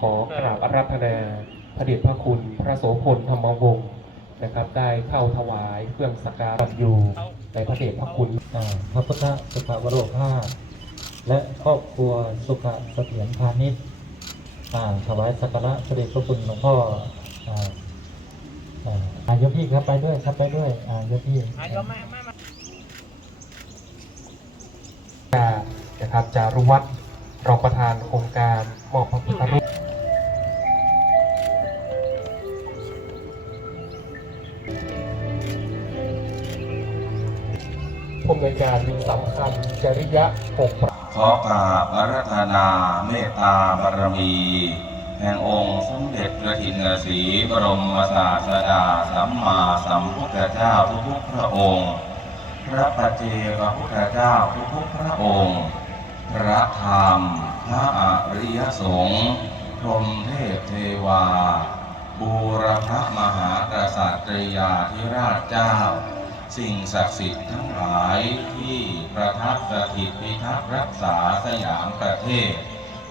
ขอกราบอารัธนาพระเดชพระคุณพระโสพลธรรมวงศ์นะครับ ได้เข้าถวายเครื่องสักการะอยู่ในพระเดชพระคุณอ่าพระพุทธสุขวโรภาสและครอบครัวสุขเสถียรพาณิชย์อ่าถวายสักการะพระเดชพระคุณหลวงพ่ออ่าอ่าอ่าโยมพี่ครับไปด้วยครับไปด้วยอ่าโยมพี่นะครับจารุวัฒน์รองประธานโครงการมอบพระพุทธรูปำนวยการมีสำคัญจริยะหกประขอกราบอารัธนาเมตตาบารมี แห่งองค์สมเด็จพระทินสีบรมศาสดาสัมมาสัมพุทธเจ้าทุกๆพระองค์ พระปัจเจกพุทธเจ้าทุกๆพระองค์ พระธรรม พระอริยสงฆ์พรมเทพเทวาบูรพมหากษัตริยาธิราชเจ้า สิ่งศักดิ์สิทธิ์ทั้งหลายที่ประทับสถิตพิทักษ์รักษาสยามประเทศ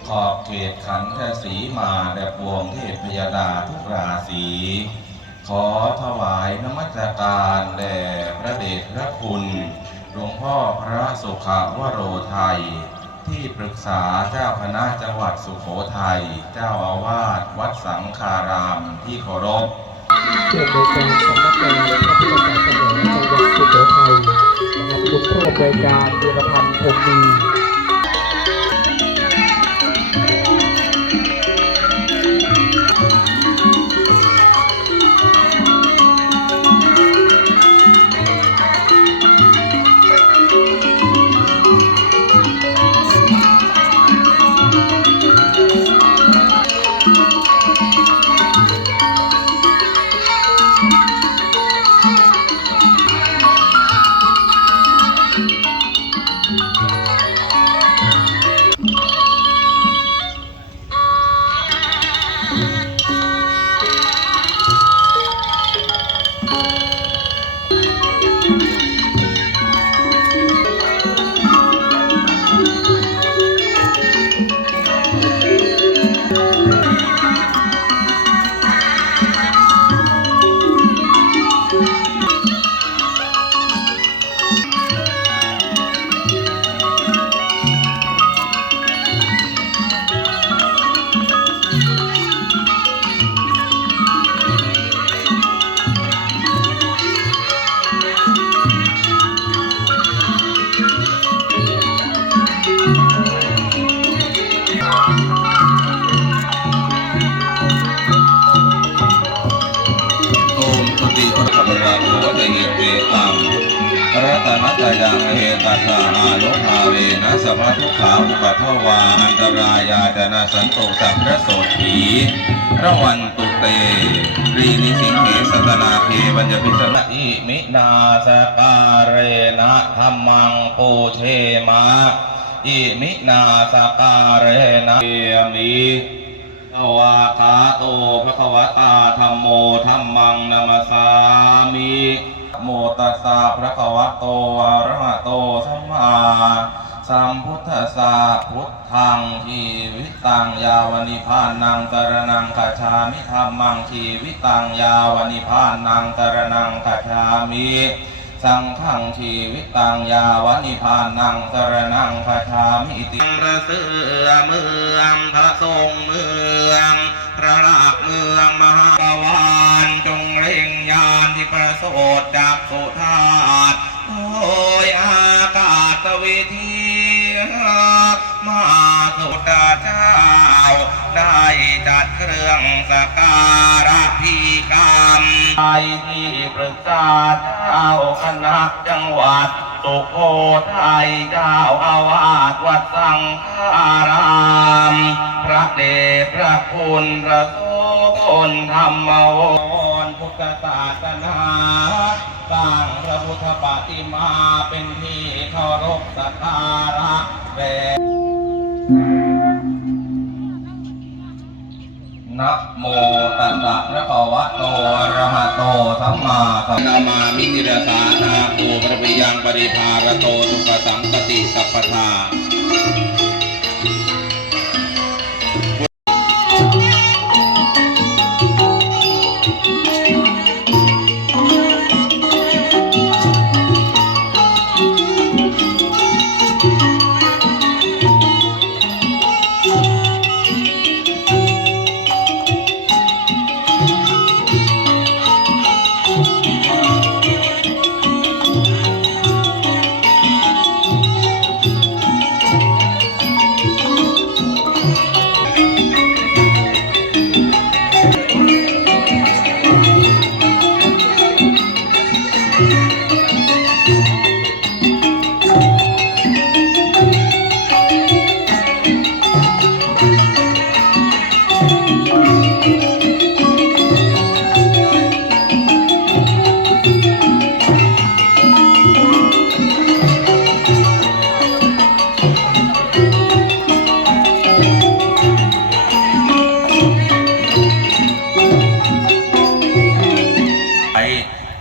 ขอบเขตขันธสีมาแด่ปวงเทพพยดาทุกราศีขอถวายนมัสการแด่พระเดชพระคุณหลวงพ่อพระสุขวโรไทย ที่ปรึกษาเจ้าคณะจังหวัดสุโขทัย เจ้าอาวาสวัดสังคารามที่เคารพเชื่อมโดยการสำนักงานพระพุทธศาสนา สุโขทัยนะครับคุณผู้อำนวยการเดือนพันธ์คงดี ทุกขาอุปัทวาอันตรายาจนะสันตุสัพพระโสถีระวันตุเตรีนิสิงเหสตนาเควัญญพิสนะอิมินาสการเรนะธรรมังปูเชมะอิมินาสการเรนะเยมิวาคาโตภะคะวะตาธรรมโมธรรมังนามาสามิโมตัสสะภะคะวะโตอะระหะโตสัมมา สัมพุทธสสะพุทธังชีวิตังยาวนิพานังตรนังกัจฉามิธรรมังชีวิตังยาวนิพานังตรนังกัจฉามิสังฆังชีวิตังยาวนิพานังสรนังคาชามิติระเสือเมืองพระทรงเมืองพระลากเมืองมหาวานจงเร่งยานที่ประโสดจากสุธาต ได้จัดเครื่องสักการะพิกรรมไปที่ปรึกษาเจ้าคณะจังหวัดสุโขทัยเจ้าอาวาสวัดสังฆาราม พระเดชพระคุณพระโสพลธรรมวรพุทธศาสนาสร้างพระพุทธปฏิมาเป็นที่เคารพสักการะแด่ นะโมตัสสะพระคะวะโตอะระหะโตสัมมาสัมนามามิจิรสานาภูปริยังปริภารโตสุปสัมปติสัพพทา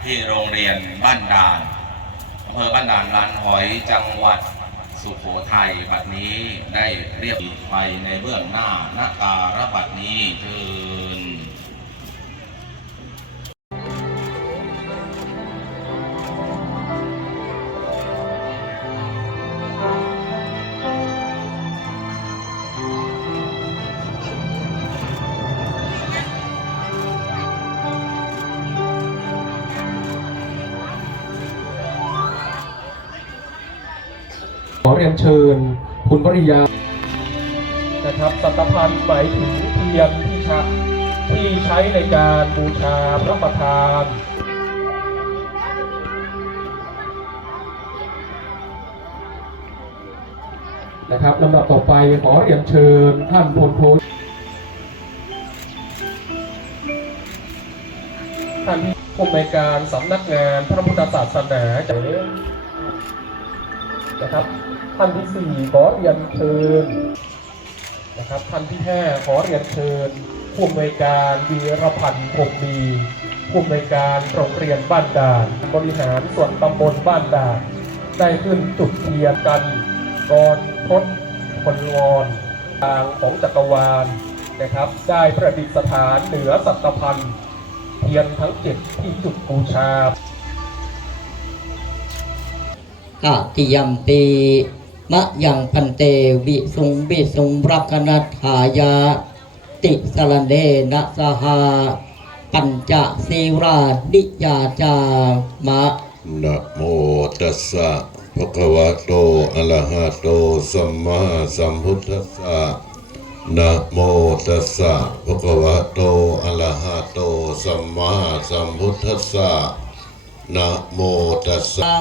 ที่โรงเรียนบ้านด่านอำเภอบ้านด่านลานหอยจังหวัดสุโขทัยบัดนี้ได้เรียบไปในเบื้องหน้าหน้าการบัดนี้คือ เรียนเชิญ คุณวริยา นะครับสัตพันธ์หมายถึงเทียนที่ใช้ที่ใช้ในการบูชาพระประธานนะครับลำดับต่อไปขอเรียนเชิญท่านพลโทท่านผู้อำนวยการสำนักงานพระพุทธศาสนาจะนะครับ ท่านที่สี่ขอเรียนเชิญนะครับท่านที่ห้าขอเรียนเชิญผู้อำนวยการวีรพันธ์พงศ์ดีผู้อำนวยการโรงเรียนบ้านด่านบริหารส่วนตำบลบ้านด่านได้ขึ้นจุดเทียนกันก่อนทศพลวอนทางของจักรวาลนะครับ ได้ประดิษฐานเหนือสัตพันธ์เทียนทั้งเจ็ดที่จุดบูชากะติยมปี มะยังพันเตวิสุงวิสุงรักนัทายา ติสรณเนนะสหา ปัญจศีรานิยาจามะนะโมตัสสะภะคะวะโตอะระหะโตสัมมาสัมพุทธัสสะนะโมตัสสะภะคะวะโตอะระหะโตสัมมาสัมพุทธัสสะ นะโมตัสสะตั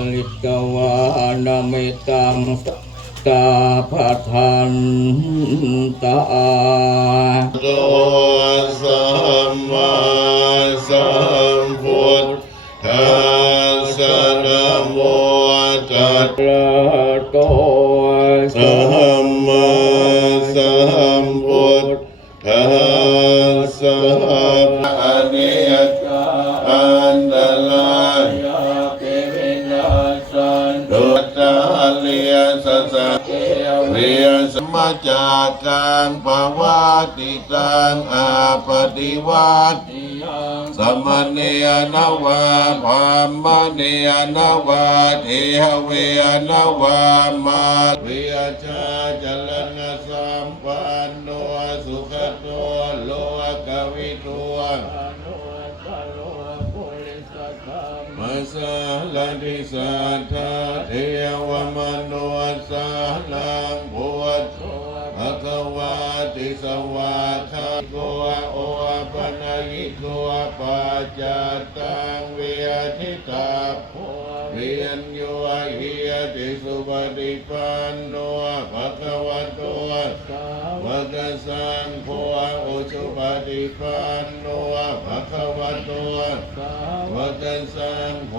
งลิกวานามิตังตาพะทันตาโตสัมมาสัมพุทธัสสะนะโมตัสสะโต จากการภาวะติตังอาปฏิวัติยังสมเนียนวาภามเนียนวาเทเวยนวามาเวียชาจลนสัมปันโนสุขโตโลกวิทัวมาสาลดิสัทธาเทวมโนสาลังพุทธ สวาคาโกโอปนายโกปัจจตังเวียทิตา เวียนโยเฮียติสุปฏิปันโนภะคะวะโตวกสังโฆอุชุปฏิปันโนภะคะวะโตวัตสังโฆ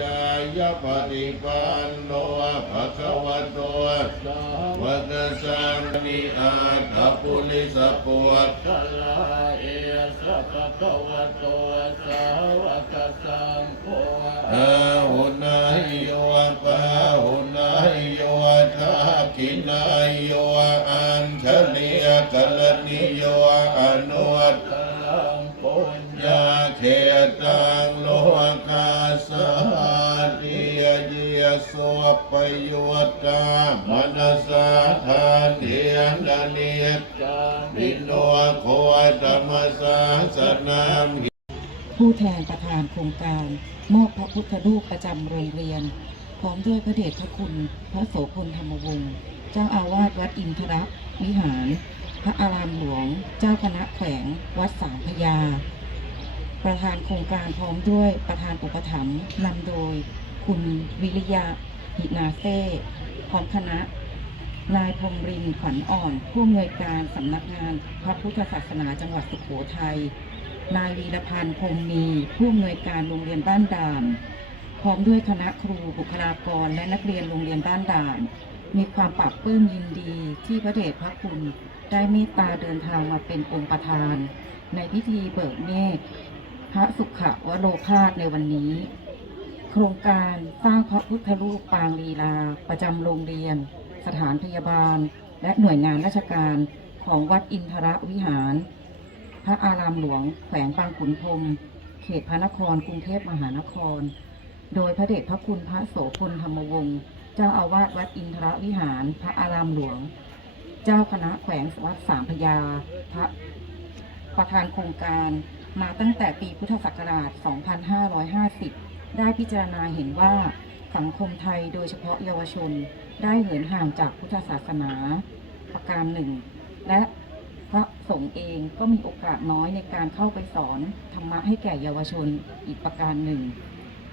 ยายปฏิปันโนภะคะวะโตวัตสังนิอาตปุริสปุตตะลาเอ สัพพะวะโตสาวกสังโฆอาหุนายโยปะหุนายโยทากินายโยอัญชลียกัลนิโยอนุตตังปุญญาเขตังโลกาสา สวปโยตามนัสสาทานเทียนเนียตบิโนโคตมสาสนามผู้แทนประธานโครงการ มอบพระพุทธรูปประจำโรงเรียน พร้อมด้วยพระเดชพระคุณพระโสพลธรรมวงศ์เจ้าอาวาสวัดอินทรวิหาร พระอารามหลวง เจ้าคณะแขวง วัดสามพยา ประธานโครงการพร้อมด้วยประธานอุปถัมภ์นำโดย คุณวิริยะหินาเซ่พร้อมคณะ นายพรมรินขวัญอ่อน ผู้อำนวยการสำนักงานพระพุทธศาสนาจังหวัดสุโขทัย นายวีรพันธ์พรมมี ผู้อำนวยการโรงเรียนบ้านด่านพร้อมด้วยคณะครูบุคลากรและนักเรียนโรงเรียนบ้านด่านมีความปรับปลื้มยินดีที่พระเดชพระคุณได้เมตตาเดินทางมาเป็นองค์ประธาน ในพิธีเบิกเนตรพระสุขวโรพาสในวันนี้ โครงการสร้างพระพุทธรูปปางลีลา ประจำโรงเรียน สถานพยาบาล และหน่วยงานราชการของวัดอินทรวิหาร พระอารามหลวง แขวงบางขุนพรมเขตพระนครกรุงเทพมหานคร โดยพระเดชพระคุณพระโสพลธรรมวงศ์เจ้าอาวาสวัดอินทรวิหาร พระอารามหลวง เจ้าคณะแขวงวัดสามพยา พระประธานโครงการมาตั้งแต่ปีพุทธศักราช 2550 ได้พิจารณาเห็นว่าสังคมไทยโดยเฉพาะเยาวชนได้เหินห่างจากพุทธศาสนาประการหนึ่ง และพระสงฆ์เองก็มีโอกาสน้อยในการเข้าไปสอนธรรมะให้แก่เยาวชนอีกประการหนึ่ง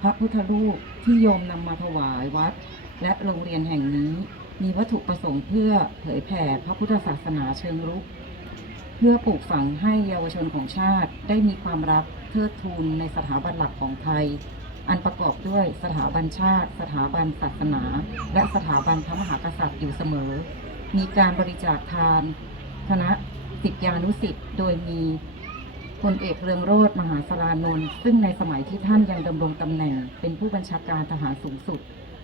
พระพุทธรูปที่โยมนำมาถวายวัด และโรงเรียนแห่งนี้มีวัตถุประสงค์เพื่อเผยแผ่พระพุทธศาสนาเชิงรุก เพื่อปลูกฝังให้เยาวชนของชาติได้มีความรักเทิดทูนในสถาบันหลักของไทย อันประกอบด้วยสถาบันชาติ สถาบันศาสนา และสถาบันพระมหากษัตริย์อยู่เสมอ มีการบริจาคทานคณะสิทธิานุสิทธิ์โดยมีพลเอกเรืองโรธมหาสารานนท์ซึ่งในสมัยที่ท่านยังดำรงตำแหน่ง เป็นผู้บัญชาการทหารสูงสุด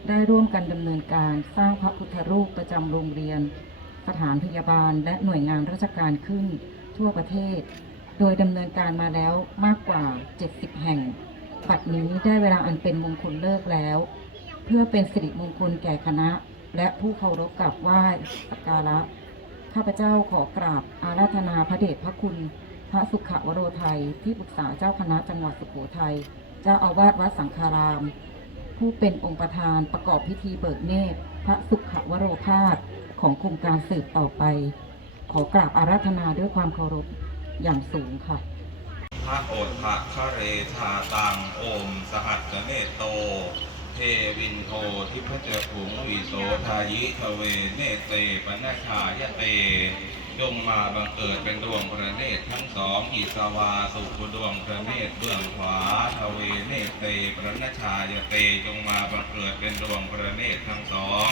ได้ร่วมกันดำเนินการสร้างพระพุทธรูปประจำโรงเรียน สถานพยาบาลและหน่วยงานราชการขึ้นทั่วประเทศ โดยดำเนินการมาแล้วมากกว่า 70 แห่ง ปัดนี้ได้เวลาอันเป็นมงคลเลิกแล้ว เพื่อเป็นสิริมงคลแก่คณะ และผู้เคารพกราบไหว้สักการะ ข้าพเจ้าขอกราบอาราธนาพระเดชพระคุณ พระสุขวโรไทยที่ปรึกษาเจ้าคณะจังหวัดสุโขทัยเจ้าอาวาสวัดสังฆาราม ผู้เป็นองค์ประธานประกอบพิธีเบิกเนตร พระสุขวโรพาสของโครงการสืบต่อไป ขอกราบอาราธนาด้วยความเคารพอย่างสูงค่ะ พระโอษฐะคะเรธาตังโอมสหัสเนโต เทวินโททิพเจถุงวิโสทายิทเวเนเตปนาชายเตจงมาบังเกิดเป็นดวงพระเนตรทั้งสองอิสวาสุขดวงพระเนตรเบื้องขวาทเวเนเตปนาชายเตจงมาบังเกิดเป็นดวงพระเนตรทั้งสอง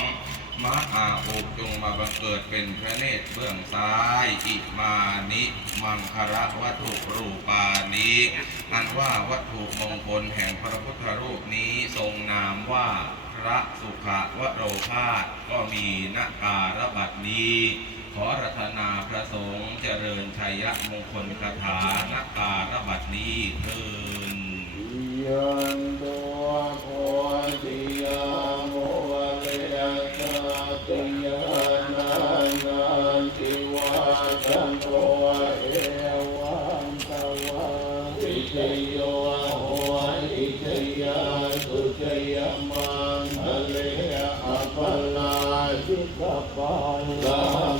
มหาอุจงมาบังเกิดเป็นพระเนตรเบื้องซ้าย อิมานิ มังคระวัตถุรูปานิอันว่าวัตถุมงคลแห่งพระพุทธรูปนี้ทรงนามว่าพระสุขวโรภาสก็มีนาการบัดนี้ขอรัตนาพระสงฆ์เจริญชัยมงคลคาถานาการบัดนี้เทินยันตัวโพธิยา ชิตาปันลัง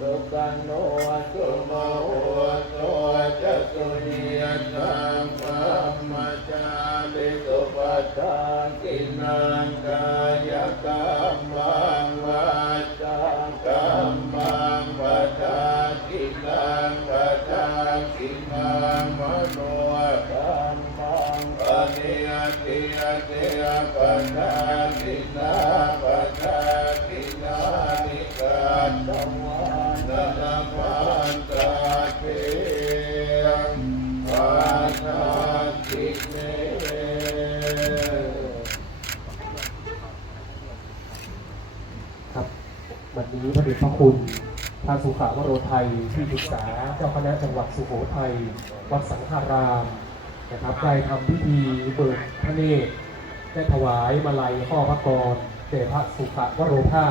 สุขันโนสุโมโตจะสุนียตังปัมมาจาลิสุปัฏฐานกินังกายกรรม คุณพระสุขาวโรไทยที่ปรึกษาเจ้าคณะจังหวัดสุโขทัยวัดสังฆารามนะครับได้ทำพิธีเบิกพระเนตรได้ถวายมาลัยข้อพระกรแด่พระสุขาวโรภา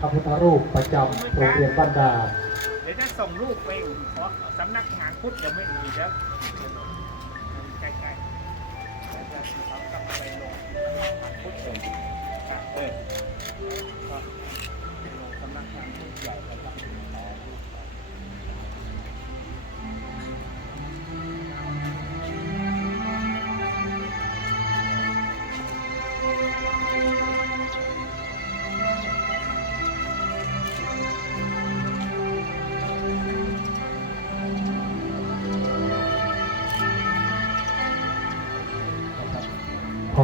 พระพุทธรูปประจำโรงเรียนบ้านดาเดี๋ยวจะส่งรูปไปเพราะสำนักงานพุทธจะไม่มีแล้วใกล้ๆแล้วจะทำอะไรลงพุทธเออ พร้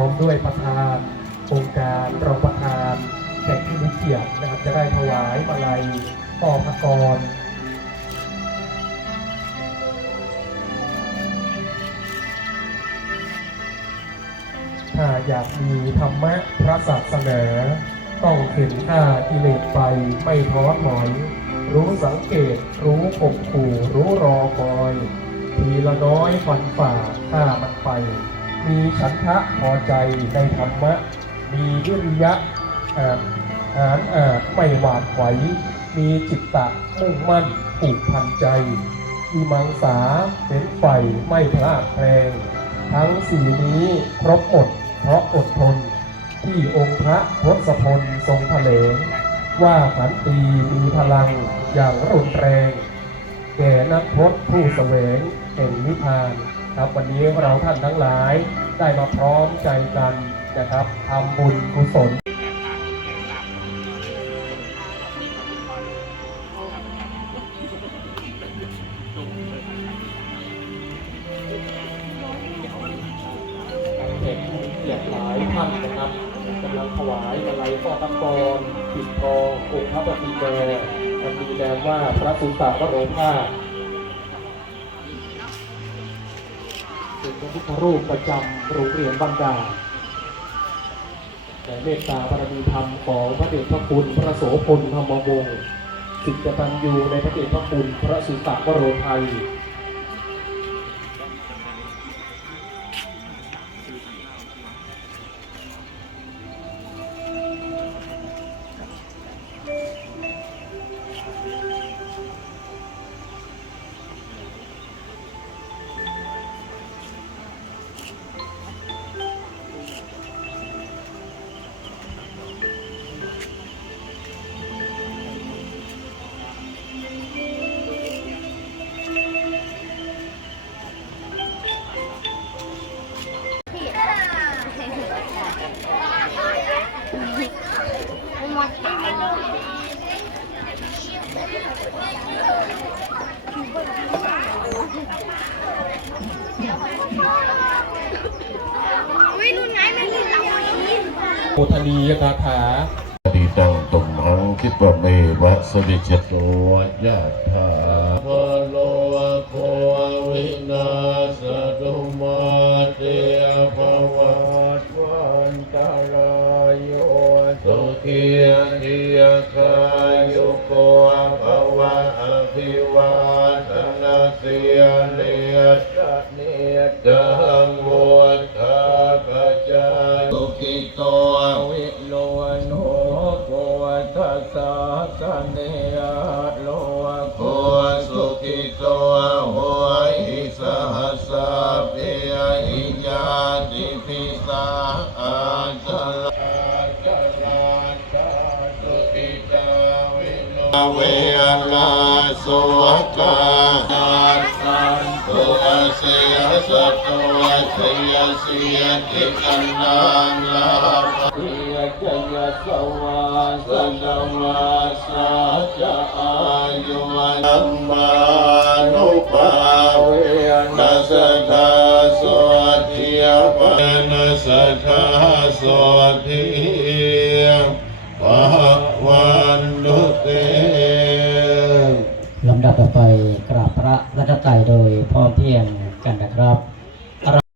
อมด้วยประธานองค์การรองประธาน แขกผู้มีเกียรตินะครับจะได้ถวายมาลัยข้อพระกรถ้าอยากมีธรรมะพระศาสนาต้องเห็นหน้ากิเลสไปไม่ท้อถอย รู้สังเกต รู้ข่มขู่ รู้รอคอย ทีละน้อยฟันฝ่าฆ่ามันไป มีฉันทะพอใจในธรรมะ มีวิริยะ หานอาจไม่หวาดไหว มีจิตตะมุ่งมั่นผูกพันใจ มีมังสาเป็นไฟไม่พลาดแพลง ทั้งสี่นี้ครบหมดเพราะอดทน ที่องค์พระทศพลทรงแถลงว่าขันตีมีพลังอย่างรุนแรง แก่นักพจน์ผู้แสวงแห่งนิพพานครับวันนี้เราท่านทั้งหลายได้มาพร้อมใจกันนะครับทำบุญกุศล นะครับกำลังถวายมาลัยข้อตะกรปิดทององค์พระปฏิแดอันมีแนมว่าพระสุตตะวโรภาเป็นพระพุทธรูปประจำโรงเรียนบ้านดาแต่เมตตาบารมีธรรมของพระเดชพระคุณพระโสพลธรรมวงศ์สิทธิกตัญญูในพระเดชพระคุณพระสุตตะวโรไทย มียคาถาติตังตุมหังคิดว่าเมวะสวิจโตยะธา เวลาโสกาสันตัวเสียสัตวะเสียเสียติกันนังลาภเยจยสวาสนวาสาจะอายุวันมานุภาเวนัสธาโสทิยปนัสธาโสทิยปะวันดุเตำดับต่อไปกราบพระรัตนตรัยโดยพร้อมเพียงกันนะครับ